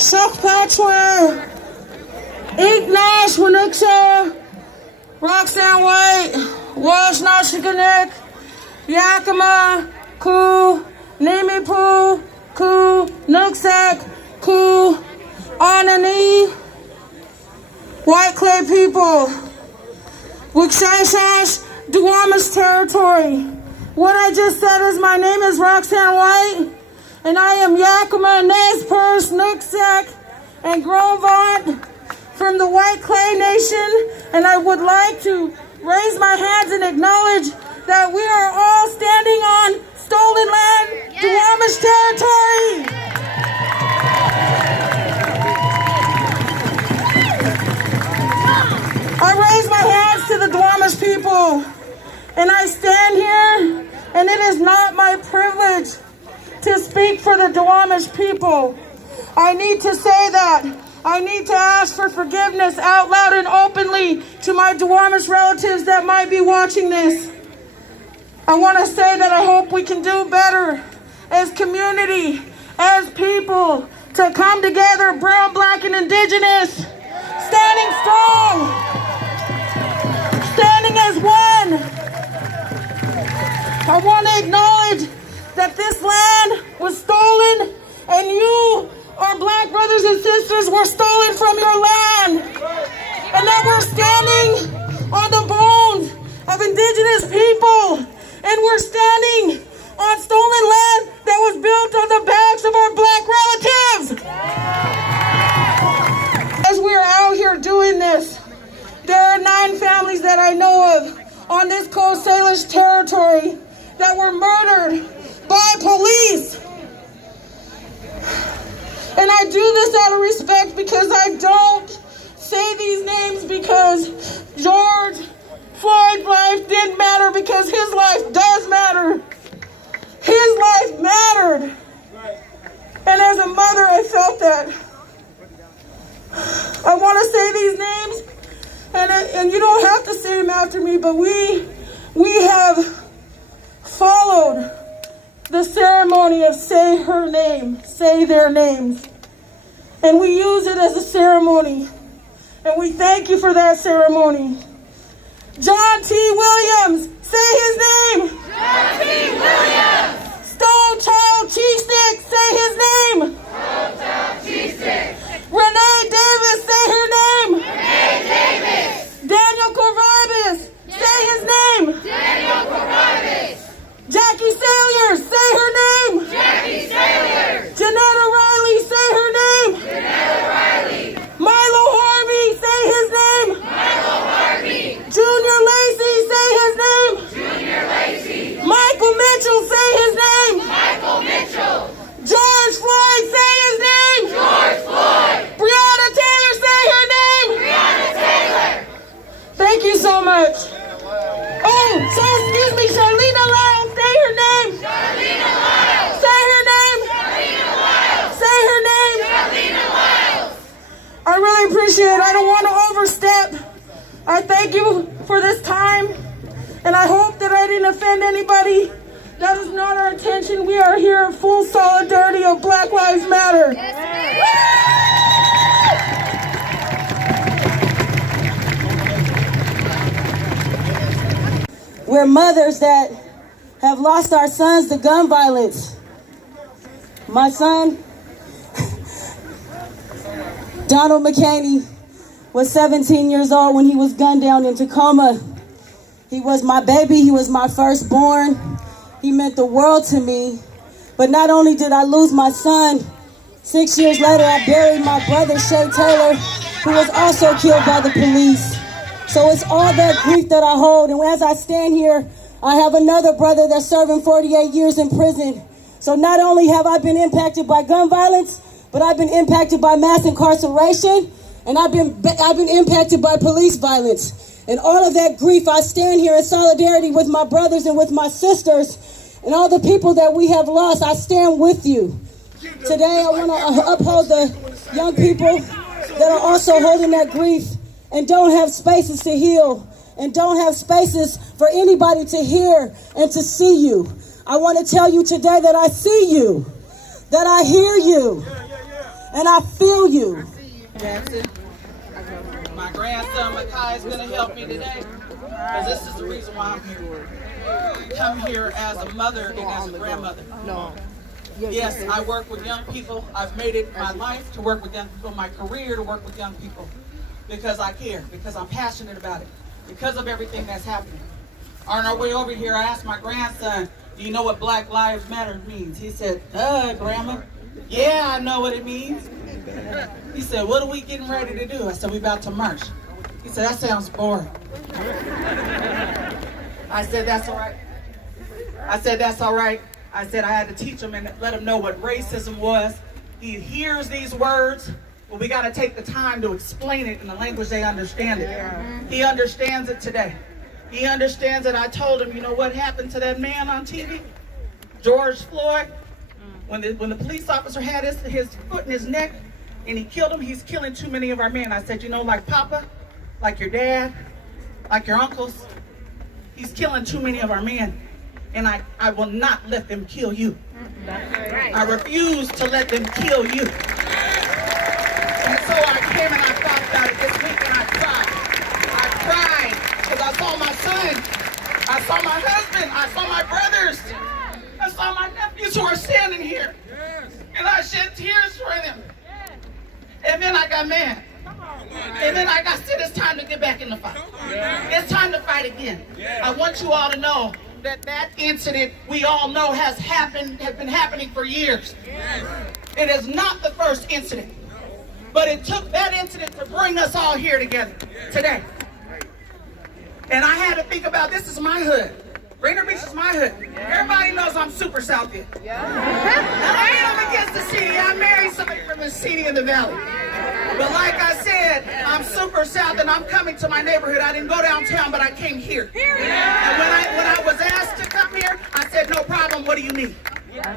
Shokpatwa, Ignash Winuxa, Roxanne White, Walsh Nashikanek, Yakima, Ku, Nimipu, Ku, Nuxak, Ku, Anani, White Clay people, Wixanshash, Duwamish territory. What I just said is my name is Roxanne White, and I am Yakima, Nez Perce, Nuxak, and Grovant from the White Clay Nation, and I would like to raise my hands and acknowledge that we are all standing on stolen land, Duwamish territory. I raise my hands to the Duwamish people, and I stand here, and it is not my privilege to speak for the Duwamish people. I need to say that. I need to ask for forgiveness out loud and openly to my Duwamish relatives that might be watching this. I want to say that I hope we can do better as community, as people, to come together, brown, black, and indigenous, standing strong, standing as one. I want to acknowledge that this land was stolen, and you, our black brothers and sisters, were stolen from your land, and that we're standing on the bones of indigenous people, and we're standing on stolen land that was built on the backs of our black relatives. As we're out here doing this, there are 9 families that I know of on this Coast Salish territory that were murdered by police. And I do this out of respect because I don't say these names because George Floyd's life didn't matter, because his life does matter. His life mattered. And as a mother, I felt that. I want to say these names, and you don't have to say them after me, but we have followed the ceremony of say her name, say their names. And we use it as a ceremony. And we thank you for that ceremony. John T. Williams, say his name. John T. Williams. Stone Child Cheestick, say his name. Stone Child Cheestick. Renee Davis, say her name. Renee Davis. Daniel Corvibus, say his name. Daniel Corvibus. Jackie Salyers, say her name. Jackie Salyers. Janetta Riley, say her name. Janetta Riley. Milo Harvey, say his name. Milo Harvey. Junior Lacey, say his name. Junior Lacey. Michael Mitchell, say his name. Michael Mitchell. George Floyd, say his name. George Floyd. Breonna Taylor, say her name. Breonna Taylor. Thank you so much. Oh, so excuse me, Charlene Lyles, say her name. Charlene Lyles. Say her name. Charlene Lyles. Say her name. Charlene Lyles. I really appreciate it. I don't want to overstep. I thank you for this time, and I hope that I didn't offend anybody. That is not our intention. We are here in full solidarity of Black Lives Matter. We're mothers that have lost our sons to gun violence. My son, Donald McCaney, was 17 years old when he was gunned down in Tacoma. He was my baby. He was my firstborn. He meant the world to me. But not only did I lose my son, 6 years later I buried my brother, Shay Taylor, who was also killed by the police. So it's all that grief that I hold. And as I stand here, I have another brother that's serving 48 years in prison. So not only have I been impacted by gun violence, but I've been impacted by mass incarceration, and I've been impacted by police violence. And all of that grief, I stand here in solidarity with my brothers and with my sisters and all the people that we have lost. I stand with you. Today I want to uphold the young people that are also holding that grief and don't have spaces to heal and don't have spaces for anybody to hear and to see you. I want to tell you today that I see you, that I hear you, And I feel you. Jackson. My grandson Makai is going to help me today, because this is the reason why I'm here. Come here as a mother and as a grandmother. Yes, I work with young people. I've made it my life to work with young people, my career to work with young people, because I care, because I'm passionate about it, because of everything that's happening. On our way over here, I asked my grandson, do you know what Black Lives Matter means? He said, Grandma. Yeah, I know what it means. He said, what are we getting ready to do? I said, we about to march. He said, that sounds boring. I said, that's all right. I said, that's all right. I said, I had to teach him and let him know what racism was. He hears these words, but we got to take the time to explain it in the language they understand it. He understands it today. He understands it. I told him, you know what happened to that man on TV? George Floyd. When the police officer had his foot in his neck and he killed him, he's killing too many of our men. I said, you know, like Papa, like your dad, like your uncles, he's killing too many of our men. And I will not let them kill you. I refuse to let them kill you. And so I came and I thought about it this week and I cried. I cried because I saw my son, I saw my husband, I saw my brothers, I saw my nephews who are standing here. And I shed tears for them. And then I got mad. And then I said, it's time to get back in the fight. It's time to fight again. I want you all to know that incident we all know has been happening for years. It is not the first incident. But it took that incident to bring us all here together today. And I had to think about, this is my hood. Rainier Beach is my hood. Everybody knows I'm super South End. And I am against the city. I married somebody from the city in the valley. But like I said, I'm super South and I'm coming to my neighborhood. I didn't go downtown, but I came here. And when I was asked to come here, I said, no problem. What do you need?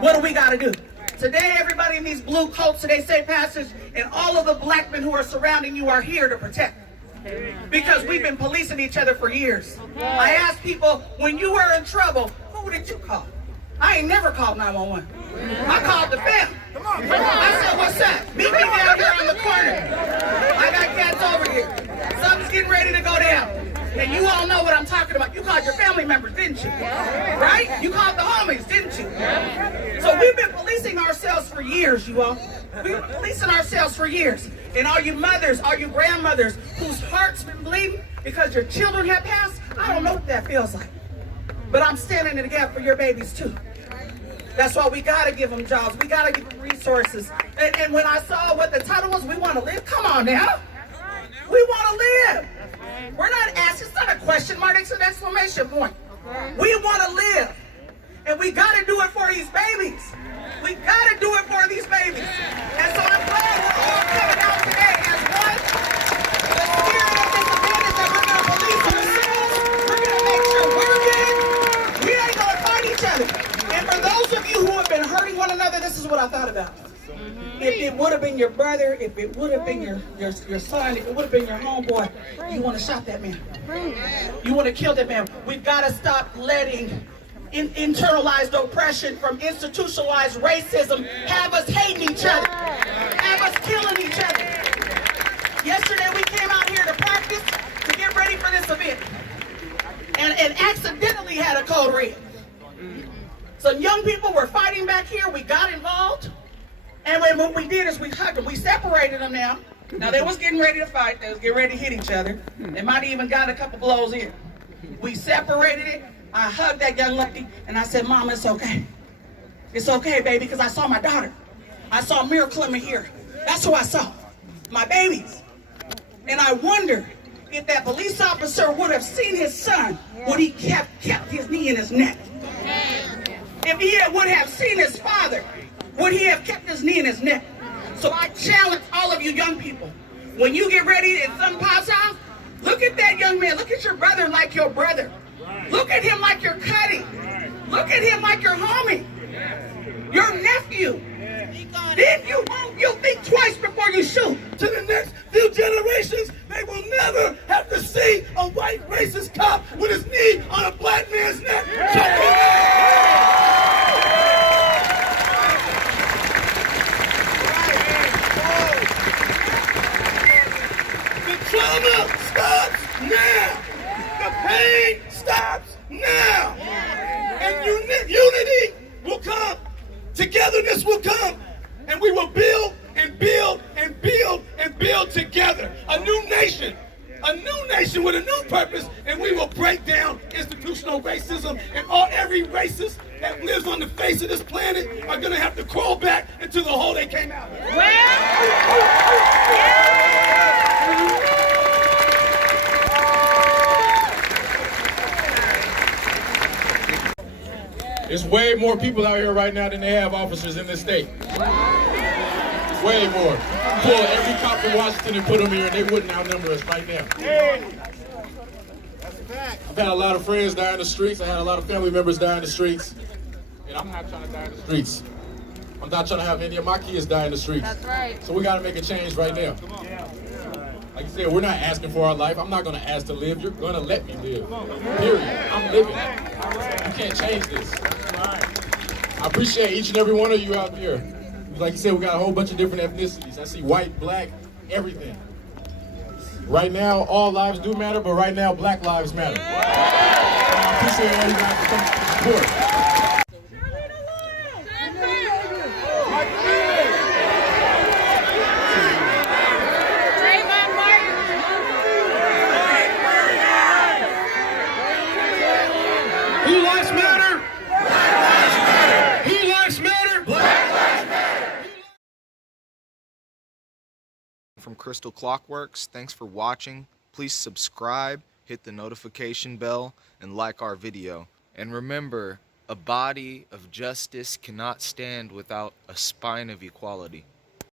What do we got to do? Today, everybody in these blue coats, today, say passage, and all of the black men who are surrounding you are here to protect. Because we've been policing each other for years. I asked people, when you were in trouble, who did you call? I ain't never called 911. I called the family. I said, what's up? Meet me down here on the corner. I got cats over here. Something's getting ready to go down. And you all know what I'm talking about. You called your family members, didn't you? Right? You called the homies, didn't you? So we've been policing ourselves for years, you all. We've been policing ourselves for years. And all you mothers, all you grandmothers whose hearts been bleeding because your children have passed, I don't know what that feels like. But I'm standing in the gap for your babies too. That's why we gotta give them jobs. We gotta give them resources. And when I saw what the title was, we wanna live. Come on now. We wanna live. We're not asking, it's not a question mark, it's an exclamation point. We wanna live. And we gotta do it for these babies. We gotta do it for these babies. And so I'm glad we're all coming out today as one. The spirit of this event is that we're gonna police ourselves. We're gonna make sure we're good. We ain't gonna fight each other. And for those of you who have been hurting one another, this is what I thought about. If it would have been your brother, if it would have been your son, if it would have been your homeboy, you want to shot that man. You want to kill that man. We've got to stop letting internalized oppression from institutionalized racism have us hating each other, have us killing each other. Yesterday we came out here to practice to get ready for this event and accidentally had a code red. Some young people were fighting back here. We got involved. And what we did is we hugged them. We separated them now. Now they was getting ready to fight. They was getting ready to hit each other. They might have even got a couple blows in. We separated it. I hugged that young lady and I said, Mom, it's okay. It's okay, baby, because I saw my daughter. I saw Miracle in here. That's who I saw. My babies. And I wonder if that police officer would have seen his son, would he kept his knee in his neck? If he would have seen his father, would he have kept his knee in his neck? So I challenge all of you young people, when you get ready and something pops out, look at that young man. Look at your brother like your brother. Look at him like your cutty. Look at him like your homie. Your nephew. Then you'll think twice before you shoot. To the next few generations, they will never have to see a white racist cop with his knee on a black man's neck. and we will build and build and build and build together. A new nation with a new purpose, and we will break down institutional racism, and every racist that lives on the face of this planet are going to have to crawl back into the hole they came out of. There's way more people out here right now than they have officers in this state. Way more. Pull every cop from Washington and put them here, and they wouldn't outnumber us right now. I've had a lot of friends die in the streets. I had a lot of family members die in the streets. And I'm not trying to die in the streets. I'm not trying to have any of my kids die in the streets. That's right. So we got to make a change right now. Like you said, we're not asking for our life. I'm not going to ask to live. You're going to let me live. Period. I'm living. You can't change this. I appreciate each and every one of you out there. Like you said, we got a whole bunch of different ethnicities. I see white, black, everything. Right now, all lives do matter, but right now, black lives matter. I appreciate everybody for coming to support. Who lives matter? Who lives matter? From Crystal Clockworks, thanks for watching. Please subscribe, hit the notification bell, and like our video. And remember, a body of justice cannot stand without a spine of equality.